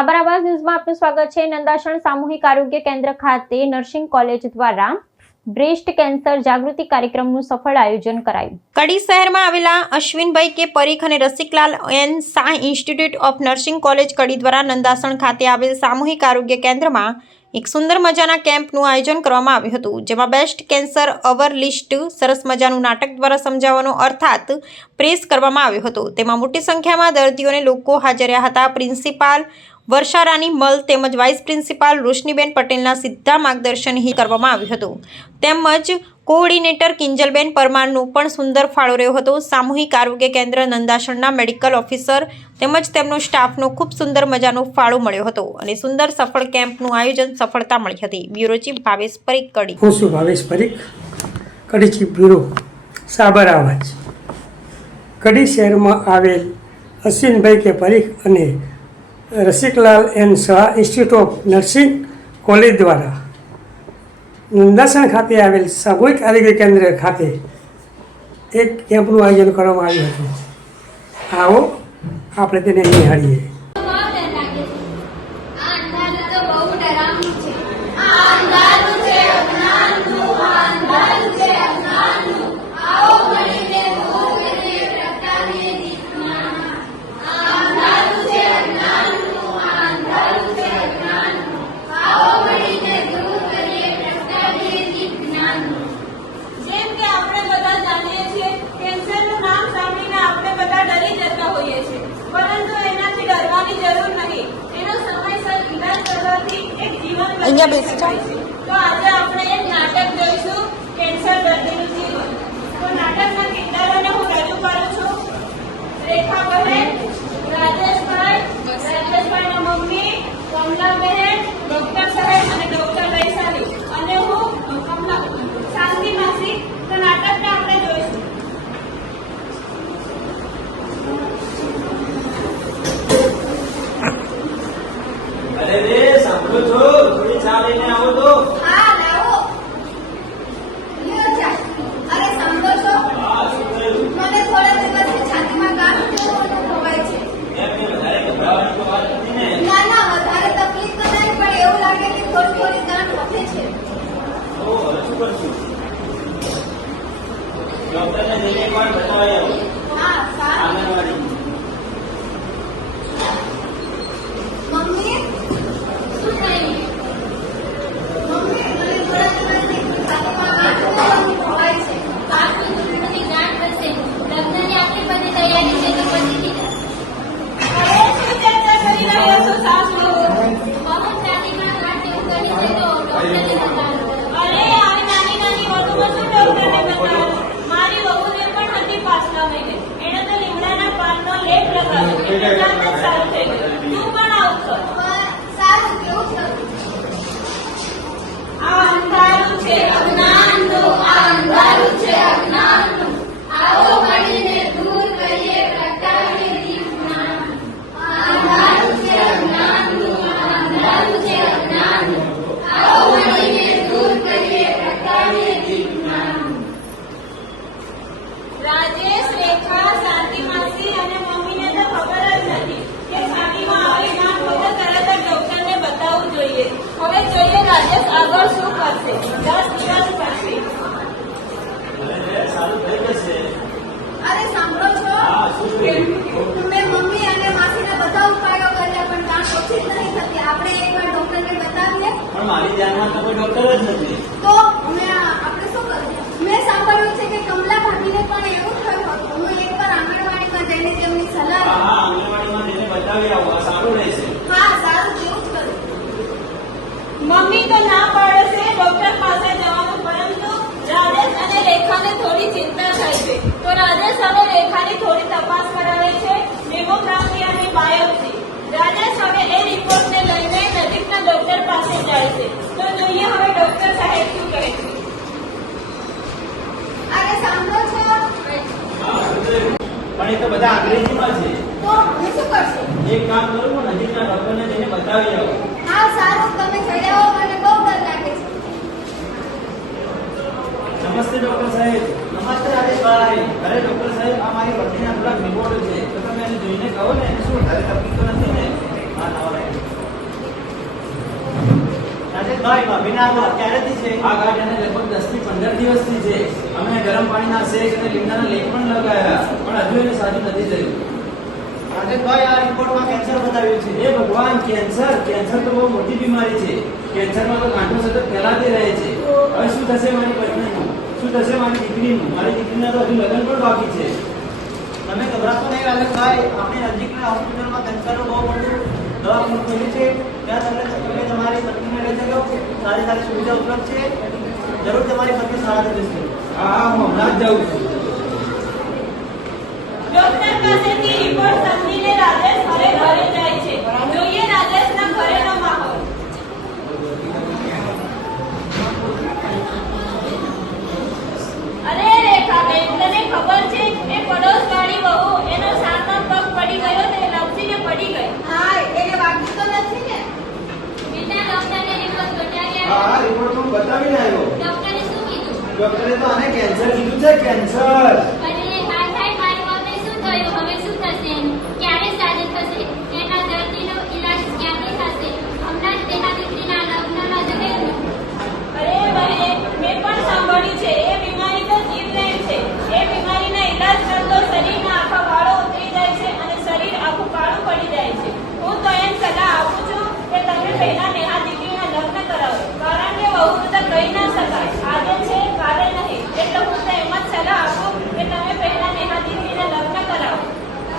સાબર આવાજ ન્યૂઝમાં આપનું સ્વાગત છે। નંદાસણ સામૂહિક આરોગ્ય કેન્દ્ર ખાતે નર્સિંગ કોલેજ દ્વારા બ્રેસ્ટ કેન્સર જાગૃતિ કાર્યક્રમનું સફળ આયોજન કરાયું। કડી શહેરમાં આવેલા અશ્વિનભાઈ કે પરીખ અને Rasiklal N Shah institute of nursing college Kadi દ્વારા નંદાસણ ખાતે આવેલ સામૂહિક આરોગ્ય કેન્દ્રમાં એક સુંદર મજાના કેમ્પનું આયોજન કરવામાં આવ્યું હતું, જેમાં બેસ્ટ કેન્સર અવર લિસ્ટ સરસ મજાનું નાટક દ્વારા સમજાવવાનો અર્થાત પ્રેસ કરવામાં આવ્યો હતો। તેમાં મોટી સંખ્યામાં દર્દીઓ અને લોકો હાજર રહ્યા હતા। પ્રિન્સિપાલ વર્ષારાની મલ તેમજ વાઇસ પ્રિન્સિપાલ રોશનીબેન પટેલના સીધા માર્ગદર્શન કરવામાં આવ્યું હતું, તેમજ કોઓર્ડિનેટર કિંજલબેન પરમારનો પણ સુંદર ફાળો રહ્યો હતો। સામૂહિક આરોગ્ય કેન્દ્ર નંદાસણના મેડિકલ ઓફિસર તેમજ તેમનો સ્ટાફનો ખૂબ સુંદર મજાનો ફાળો મળ્યો હતો અને સુંદર સફળ કેમ્પનું આયોજન સફળતા મળી હતી। Bureau chief Bhavesh Parikh, Kadi. હું છું ભાવેશ પરીખ, કડી ચીફ બ્યુરો, સાબર આવાજ। કડી શહેરમાં આવેલ અશ્વિનભાઈ કે પરીખ અને Rasiklal N Shah institute of nursing college દ્વારા નંદાસણ ખાતે આવેલ સામૂહિક આરોગ્ય કેન્દ્ર ખાતે એક કેમ્પનું આયોજન કરવામાં આવ્યું હતું। આવો આપણે તેને નિહાળીએ। અહીંયા બેસી જાઓ। તો આજે આપણે એક નાટક જોઈશું, કેન્સર દર્દીનું જીવન। તો નાટકના કિરદારોને હું રજૂ કરું છું। રેખાબહેન, રાજેશભાઈના મમ્મી, કમલાબહેન, ડોક્ટર સાહેબ અને ડોક્ટર વૈશાલી અને હું શાંતિ માસી। તો નાટકને આપણે જોઈશું। અરે રે સાંભળો છો, થોડી ચા લઈને આવો તો। હા લાવો, લ્યો ચા। અરે સાંભળો છો, હા શું થયું? મને થોડા દિવસથી છાતીમાં ગાંઠ જેવો અનુભવાય છે। એમ કે વધારે ગભરાવાની તો વાત નથી ને? ના ના, વધારે તકલીફ તો નહીં, પણ એવું લાગે કે થોડી થોડી ગાંઠ વધે છે। તો હવે શું કરશું? ડોક્ટરને જઈને એકવાર બતાવી આવો। હા સારું। આંગણવાડી મમ્મી શું થયું? મમ્મી મને થોડા દિવસથી છાતીમાં ગાંઠ જેવો અનુભવાય છે। પાછું દુઃખની ગાંઠ હશે। લગ્નની આપણી બધી તૈયારી છે તો પછી અરે શું ચર્ચા કરી રહ્યા છો સાસુ? બહુ છાતીમાં ગાંઠ એવું કરી છે તો ડોક્ટરને બતાવો। અરે આવી નાની નાની વસ્તુમાં શું ડોક્ટરને બતાવો? મારી વહુને પણ હતી પાછલા મહિને, એણે તો લીમડાના પાનનો લેપ લગાવ્યો, એટલે તરત જ સારું થઈ ગયું। તું પણ આવું કર। સારું, કેવું થયું? આ અંધારું છે અજ્ઞાનનું, આ અંધારું છે અજ્ઞાનનું, આવો મળીને દૂર કરીએ પ્રગટાવીએ દીપ જ્ઞાનનું। આ અંધારું છે અજ્ઞાનનું, આ અંધારું છે અજ્ઞાનનું, આવો મળીને દૂર કરીએ પ્રગટાવીએ દીપ જ્ઞાનનું। રાજેશ, રેખા, શાંતિ માસી અને મમ્મીને તો ખબર જ નથી કે છાતીમાં આવી ગાંઠ હોય તો તરત જ ડોક્ટરને બતાવવું જોઈએ। હવે જોઈએ રાજેશ આગળ શું કરશે। 10 દિવસ પછી અરે સારું થઈ જશે। અરે સાંભળો છો, હા શું થયું? મેં મમ્મી અને માસીને બધા ઉપાયો કર્યા પણ ગાંઠ ઓછી જ નહીં થતી। આપણે એકવાર ડોક્ટરને બતાવીએ પણ મારી ધ્યાનમાં તો કોઈ ડોક્ટર જ નથી। તો આપણે શું કરીએ? મેં સાંભળ્યું છે કે કમલા ભાભીને પણ એવું થયું હતું। હું એકવાર આંગણવાડીમાં જઈને તેમની સલાહ હા લઉં। હા, આંગણવાડીમાં જઈને બતાવી આવો, આ સારું રહેશે। હા સારું, જેવું જ કરું। મમ્મી તો ના પાડે છે ડોક્ટર પાસે જવાનું, પરંતુ રાજેશ અને રેખાને થોડી ચિંતા થાય છે। તો રાજેશ હવે રેખાની થોડી તપાસ કરાવે છે, મેમોગ્રાફી અને બાયોપ્સી। રાજેશ હવે એ રિપોર્ટને લઈને નજીકના ડોક્ટર પાસે જાય છે। તો જોઈએ હવે ડોક્ટર સાહેબ શું કહે છે। અરે સાંભળો છો, હા શું થયું? પણ એ તો બધા અંગ્રેજીમાં છે। તો હવે શું કરશો? એક કામ કરું, હું નજીકના ડોક્ટરને જઈને બતાવી આવો। હા સારું, તમે ચડ્યા હો, મને બહુ ડર લાગે છે। નમસ્તે ડોક્ટર સાહેબ। નમસ્તે રાજેશભાઈ। અરે ડોક્ટર સાહેબ, આ મારી પત્નીના થોડાક રિપોર્ટ છે, તો તમે એને જોઈને કહો ને, શું વધારે તકલીફ તો નથી ને? હા નવા રાજેશભાઈ ભાભીને આ વાત ક્યારેથી છે? આ ગાંઠ એને લગભગ 10 થી 15 દિવસથી છે. અમે ગરમ પાણીના શેક અને લીમડાના લેપ પણ લગાવ્યા, પણ હજુ એને સાજું નથી થયું. રાજેશભાઈ આ રિપોર્ટમાં કેન્સર બતાવ્યું છે. એ ભગવાન, કેન્સર તો બહુ મોટી બીમારી છે. કેન્સરમાં તો ગાંઠો સતત ફેલાતી રહે છે. હવે શું થશે મારી પત્નીનું? શું થશે મારી દીકરીનું? મારી દીકરીના તો હજુ લગ્ન પણ બાકી છે. તમે ગભરાશો નહીં રાજેશભાઈ, આપણી નજીકના હોસ્પિટલમાં કેન્સરનું બહુ મોટું દવાખાનું ખોલ્યું છે. ત્યાં તમે તમારી પત્નીને લઈ જજો. સારી સારી સુવિધા ઉપલબ્ધ છે. જરૂર તમારી પત્ની સારા જશે. હા, હું હમણાં જ જાઉં છું. ડોક્ટર પાસેથી રિપોર્ટ સમજીને રાજેશ હવે ઘરે જાય છે. જોઈએ રાજેશના ઘરેનો માહોલ. અરે રેખાબેન, તને ખબર છે એ પડોશવાળી વહુ એનો સાતનો પગ પડી ગયો તે લપસીને પડી ગઈ. હા, એને વાગ્યું તો નથી ને? બેટા ડોક્ટરને રિપોર્ટ બતાવ્યા. હા, રિપોર્ટ તો હું બતાવીને આવ્યો. ડોક્ટરે શું કીધું? ડોક્ટરે તો આને કેન્સર કીધું છે, કેન્સર. અને હાય હાય મારી મોતે શું થયું? હવે શું થશે એનું? ક્યારે સાજું થશે? એના દર્દીનો ઈલાજ ક્યાંથી થશે? હમણાં જ તેના દીકરીના લગ્નમાં જવાનું. અરે બહેન, મેં પણ સાંભળ્યું છે એ બીમારી તો જીવલેણ છે. એ બીમારીના ઈલાજ કરતો શરીરના આખા વાળો ઉતરી જાય છે અને શરીર આખું કાળું પડી જાય છે. હું તો એમ સલાહ આપું છું કે તમે પહેલા નેહા દીકરીના લગ્ન કરાવો, કારણ કે વહુ તો કહી ના શકાય, આજે છે કાલે નહીં. એટલે હું તો એમ જ સલાહ આપું કે તમે પહેલા નેહા દીકરીના લગ્ન કરાવો.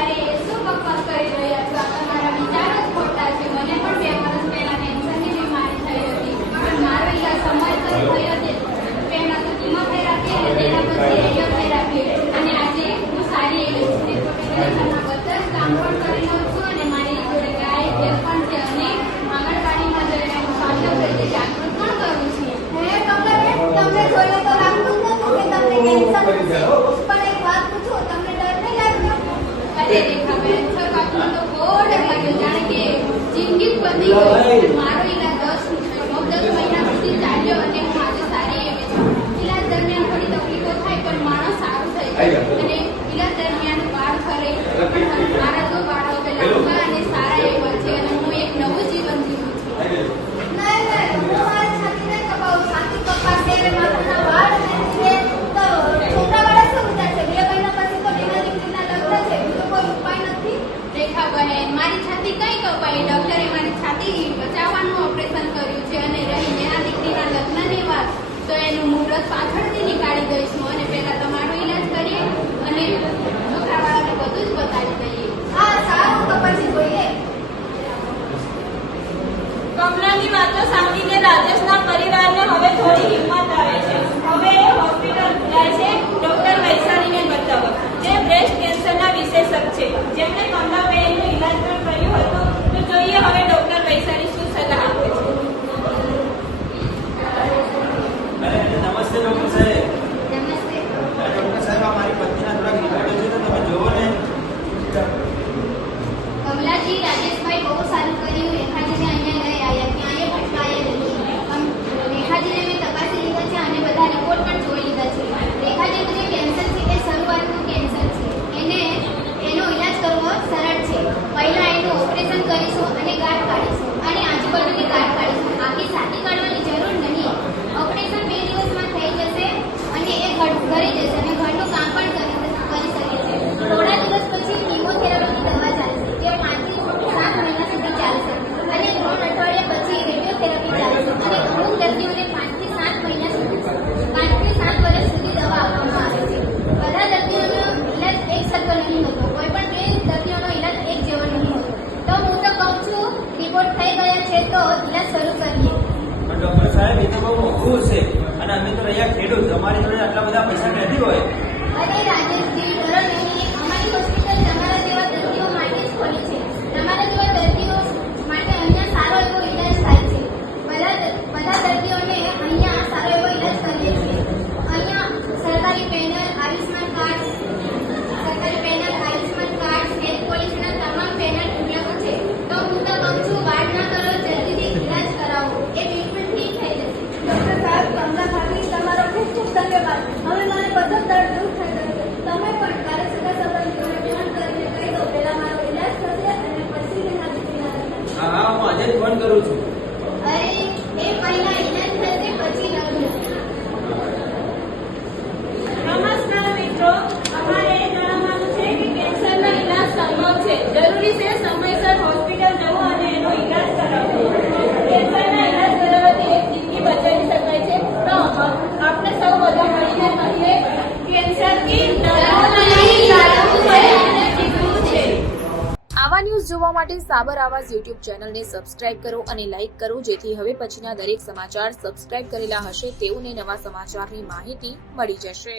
અરે શું બકવાસ કરી રહ્યા છો? આ તમારા વિચારો જ ખોટા છે. મને પણ 2 વર્ષ પહેલા કેન્સરની બીમારી થઈ હતી, પણ મારો ઈલાજ સમયસર થયો છે. પહેલા તો કિમોથેરાપી અને તેના પછી રેડિયોથેરાપી, અને આજે હું સારી એવી છું. ઘરના બધા જ કામ પણ કરી લઉં છું અને મારી જોડે ગાય ભેંસ પણ છે, અને આંગણવાડીમાં જઈને હું સ્વાસ્થ્ય પ્રત્યે જાગૃત પણ કરું છું. તમને જોયું તો લાગતું જ નતું કે તમને કેન્સર છે. પણ એક વાત પૂછું, તમને ડર નહીં લાગ્યો? અરે રેખાબેન, શરૂઆતમાં તો બહુ ડર લાગ્યો, જાણે કે જિંદગી જ બની ગઈ. મારો ઈલાજ 10 મહિના સુધી ચાલ્યો અને હું આજે સારી એવી છું. ઈલાજ દરમિયાન થોડી તકલીફો થાય, પણ માણસ સારું થઈ ગયો. અને ઈલાજ દરમિયાન વાળ ખરે, પણ મારા તો વાળ હવે લાંબા અને સારા એવા છે, અને હું એક નવું જીવન જીવું છું. નહીં, હું મારી છાતી નહીં કપાવું. છાતી કપાશે એટલે માથાના વાળ નથી તો છોકરાવાળા શું વિચારશે? 2 મહિના પછી તો નેહા દીકરીના લગ્ન છે, બીજો કોઈ ઉપાય નથી. રેખાબેન, મારી છાતી કઈ કપાઈ? ડોક્ટરે મારી છાતી બચાવવાનું ઓપરેશન કર્યું છે, અને રહી નેહા દીકરીના લગ્નની વાત, તો એનું મુહૂર્ત પાછળથી નીકાળી દઈશું, અને પહેલા તમારો ઈલાજ કરીએ અને છોકરાવાળાને બધું જ બતાવી દઈએ. હા, સારું, તો પછી જોઈએ. કમલાની વાતો સાંભળીને રાજેશના પરિવારને હવે થોડી હિંમત આવે છે. હવે એ હોસ્પિટલ જાય છે ડોક્ટર વૈશાલીને બતાવવા, જે બ્રેસ્ટ કેન્સરના વિશેષજ્ઞ છે, જેમણે કમલાબેનનું ઈલાજ પણ કર્યું હતું. તો જોઈએ હવે ડોક્ટર વૈશાલી શું સલાહ આપે છે. અરે, નમસ્તે ડોક્ટર સાહેબ. નમસ્તે. અરે, ડોક્ટર સાહેબ, આ મારી પત્નીના થોડાક રિપોર્ટો છે, તો તમે જોવો ને. કમલાજી, રાજેશભાઈ બહુ સારું કર્યું. રેખાજીને અહીંયા લઈ આવ્યા, ત્યાં એ ભટકાયા નહીં. રેખાજીને મેં તપાસી લીધા છે અને બધા રિપોર્ટ પણ જોઈ લીધા છે. રેખાજીનું જે કેન્સર છે એ શરૂઆતનું કેન્સર છે. એનો ઈલાજ કરવો સરળ છે. પહેલા એનું ઓપરેશન કરીશું અને ગાંઠ કાઢીશું, અને આજુબાજુની ગાંઠ કાઢીશું. આખી છાતી કાઢવાની જરૂર નહીં. ઓપરેશન 2 દિવસમાં થઈ જશે અને એ ઘરે જશે અને ઘરનું કામ પણ કરી શકે છે. થોડા દિવસ પછી કિમોથેરાપીની દવા ચાલશે, જે 5 થી 7 મહિના સુધી ચાલશે, અને 3 અઠવાડિયા પછી રેડિયોથેરાપી ચાલશે, અને અમુક દર્દીઓને 5 થી 7 મહિના સુધી 5 થી 7 વર્ષ સુધી દવા આપવામાં આવે છે. બધા દર્દીઓનો ઈલાજ એક સરખો નહીં હોતો. કોઈ પણ 2 દર્દીઓનો ઈલાજ એક જેવો નહીં હોતો. તો હું તો કહું છું, રિપોર્ટ થઈ ગયા છે તો ઈલાજ શરૂ કરીએ. પણ ડોક્ટર સાહેબ, એ તો બહુ મોંઘું છે, અને અમે તો રહ્યા ખેડૂત, અમારી જોડે આટલા બધા પૈસા નથી હોય. અરે રાજેશજી, ડરો નહીં. અમારી હોસ્પિટલ તમારા જેવા દર્દીઓ માટે જ ખોલી છે. તમારા જેવા દર્દીઓ માટે અહીંયા સારો એવો ઈલાજ થાય છે. બધા દર્દીઓને અહીંયા સારો એવો ઈલાજ કરીએ છીએ. અહીંયા સરકારી પેનલ, આયુષ્માન કાર્ડ, હેલ્થ પોલિસીના તમામ પેનલ ઉપલબ્ધ છે. તો હું તો કહું છું, વાર ના કરો, જલ્દીથી ઈલાજ કરાવો. એ બિલકુલ ઠીક થઈ જશે. ડોક્ટર સાહેબ, કમલા ભાભી, તમારો ખૂબ ખૂબ ધન્યવાદ. હવે મને બધો દર્દ દૂર થઈ ગયો છે. તમે પણ કાલે સગા સંબંધીઓને ફોન કરીને કહી દો, પહેલા મારો ઈલાજ થશે અને પછી નેહા દીકરીના લગ્ન. હા, હું આજે જ ફોન કરું છું. અરે, એ જોવા માટે સાબર આવાઝ યુટ્યુબ ચેનલને સબસ્ક્રાઇબ કરો અને લાઇક કરો, જેથી હવે પછીના દરેક સમાચાર સબસ્ક્રાઇબ કરેલા હશે તેઓને નવા સમાચારની માહિતી મળી જશે.